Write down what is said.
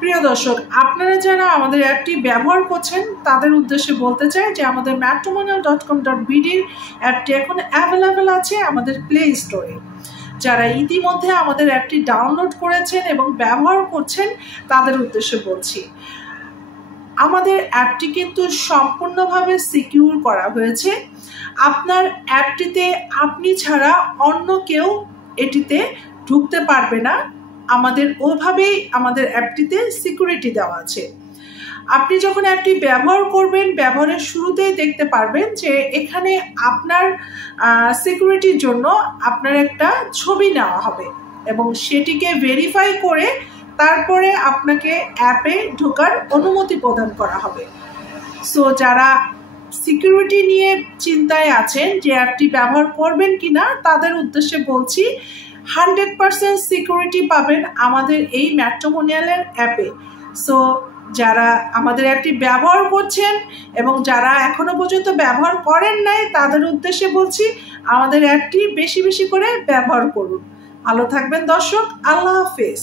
প্রিয় দর্শক, আপনারা যারা আমাদের অ্যাপটি ব্যবহার করছেন তাদের উদ্দেশ্যে বলতে চাই যে আমাদের matrimonial.com.bd অ্যাপটি এখন অ্যাভেলেবেল আছে আমাদের প্লে স্টোরে। যারা ইতিমধ্যে আমাদের অ্যাপটি ডাউনলোড করেছেন এবং ব্যবহার করছেন তাদের উদ্দেশ্যে বলছি, আমাদের অ্যাপটি কিন্তু সম্পূর্ণভাবে সিকিউর করা হয়েছে। আপনার অ্যাপটিতে আপনি ছাড়া অন্য কেউ এটিতে ঢুকতে পারবে না। ওইভাবেই আমাদের অ্যাপটিতে সিকিউরিটি দেওয়া আছে। আপনি যখন অ্যাপটি ব্যবহার করবেন, ব্যবহারের শুরুতেই দেখতে পারবেন যে এখানে আপনার সিকিউরিটির জন্য আপনার একটা ছবি নেওয়া হবে এবং সেটিকে ভেরিফাই করে তারপরে আপনাকে অ্যাপে ঢোকার অনুমতি প্রদান করা হবে। সো যারা সিকিউরিটি নিয়ে চিন্তায় আছেন যে অ্যাপটি ব্যবহার করবেন কিনা, তাদের উদ্দেশ্যে বলছি 100% সিকিউরিটি পাবেন আমাদের এই ম্যাট্রিমোনিয়ালের অ্যাপে। সো যারা আমাদের অ্যাপটি ব্যবহার করছেন এবং যারা এখনো পর্যন্ত ব্যবহার করেন নাই তাদের উদ্দেশ্যে বলছি আমাদের অ্যাপটি বেশি বেশি করে ব্যবহার করুন। ভালো থাকবেন দর্শক, আল্লাহ হাফেজ।